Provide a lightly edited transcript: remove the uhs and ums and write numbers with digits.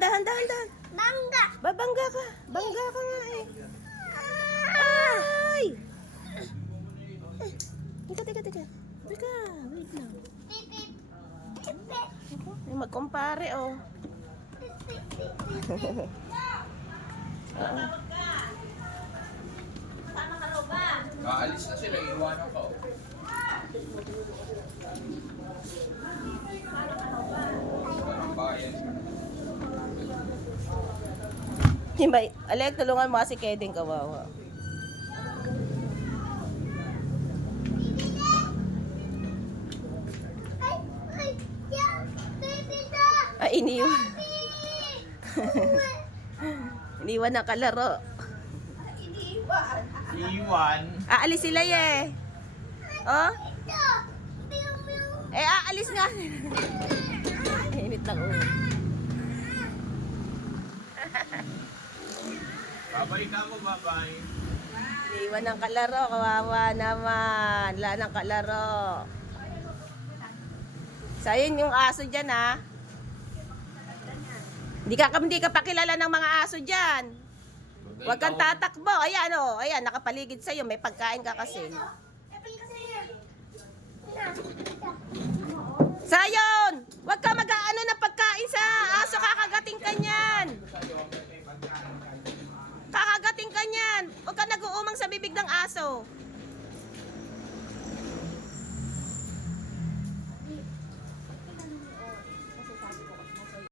dahan, dahan, dahan. Bangga. Babangga ka. Bangga ka nga eh. Ay! Teka, teka, teka. Teka, wait lang. Pipip. Pipip. Ay, magkumpare oh. Aalis na sila, iiwanan ka. Walang bayan. Himay, Alek, tulungan mo si Keding kawawa. Ay, ay, yeah. Baby da. Ay, iniwan. Iniwan ang kalaro. Iwan. Aalis sila eh. Oh? Ito. Meow, meow. Eh, aalis nga. Init lang ulo. Babay ka mo, babay. Iniwan ng kalaro, kawawa naman. Wala ng kalaro. So, yun yung aso dyan, ha? Hindi ka pa kilala ng mga aso dyan. Huwag kang tatakbo. Ayan, oh. Ayan, nakapaligid sa'yo. May pagkain ka kasi. Sayon! Huwag ka mag-aano ng pagkain sa aso. Kakagating ka niyan. Kakagating ka niyan. Huwag ka nag-uumang sa bibig ng aso.